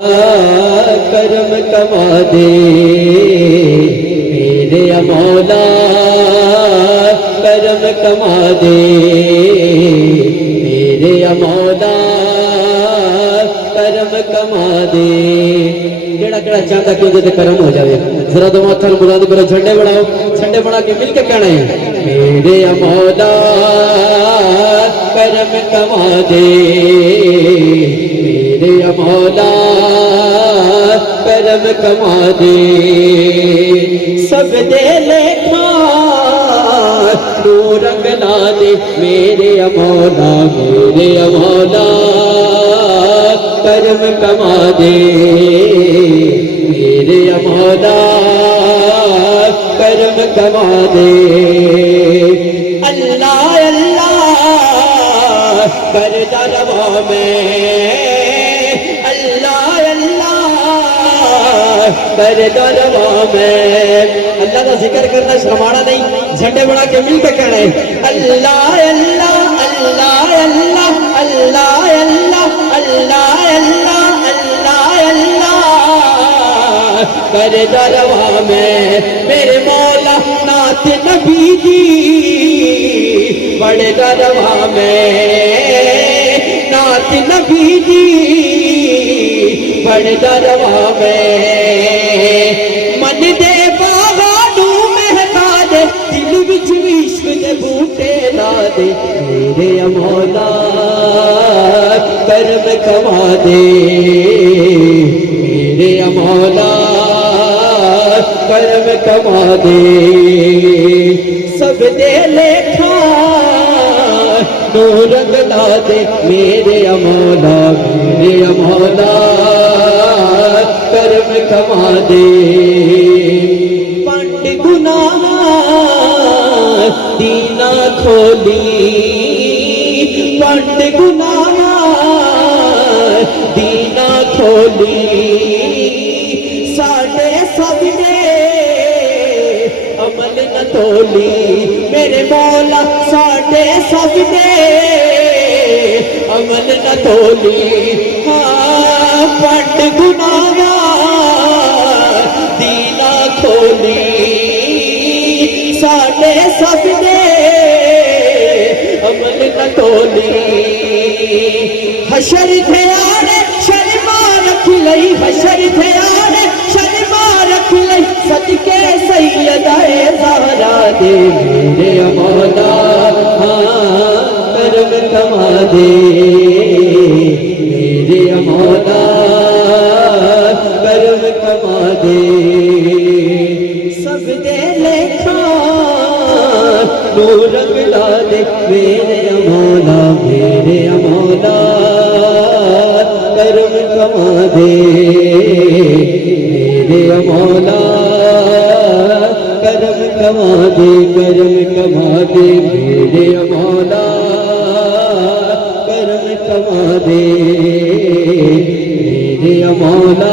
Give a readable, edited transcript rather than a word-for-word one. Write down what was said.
کرم کما دے میرے مولا، کرم کما دے میرے مولا، کرم کما دے۔ کیڑا کیڑا چاہتا کہ وہ کرم ہو جائے؟ ذرا دو ہاتھ بلند کرو، جھنڈے بڑھاؤ، جھنڈے بڑھا کے مل کے کہنا ہے میرے مولا کرم کما دے میرے مولا، کرم کما دے۔ سب دے لیکھا تو رنگ لا دے میرے مولا، میرے مولا کرم کما دے میرے مولا، کرم کما دے۔ اللہ اللہ کر دروا میں، اللہ اللہ کر دروا میں۔ اللہ کا ذکر کرنا شرمانا نہیں، جھنڈے بنا کے مل کے کہنا ہے اللہ اللہ اللہ اللہ اللہ اللہ اللہ اللہ اللہ اللہ کر دروا میں۔ میرے مولا نعت نبی دی بڑے دروا میں، نعت نبی دی بڑے دروا میں۔ من دے باغا نو مہکا دے، دل وچ عشق دے بوٹے لا دے میرے مولا، کرم کما دے میرے مولا، کرم کما دے۔ سب دے لیکھا تو رنگ لا دے میرے مولا، میرے مولا کرم کما دے۔ پنڈ گناہ دینا کھولی، پنڈ گناہ دینا کھولی، ساڈے سب نے عمل نہ تولی میرے مولا، ساڈے سب نے عمل نہ تولی۔ ہاں پنڈ گناہ دینا کھولی، ساڈے سب نے عمل نہ تولی۔ حشر تھے آنے شرما رکھ لئی، حشر تھے آنے شرما رکھ لئی، صدقے سیدہ زہرا دے میرے مولا، کرم کما دے میرے مولا، کرم کما دے۔ سب دے لیکھا تو رنگ لا دے میرے مولا، میرے مولا کرم کما دے میرے مولا، کرم کما دے، کرم کما دے میرے مولا، کرم کما دے میرے مولا،